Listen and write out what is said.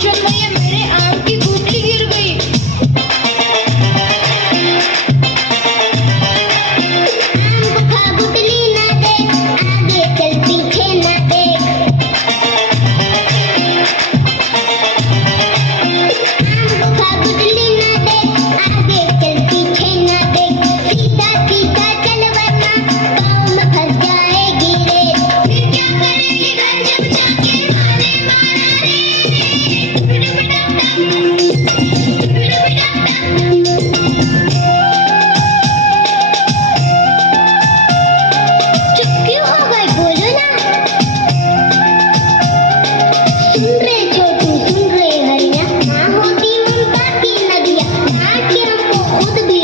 किशन भैया मेरे आम की गुठली गिर गई। आम को खा गुठली ना देख, आगे चल पीछे ना देख। आम को खा गुठली ना देख, आगे चल पीछे ना देख। सीधा सीधा चल वरना गाँव में फंस जाएगी रे। फिर क्या करेगी घर जब जाके माने मारा रे। चुप क्यों हो गए, बोलो ना। सुन रहे छोटू, सुन रहे हरिया, माँ होती ममता की नदिया, माँ की हमको खुद भी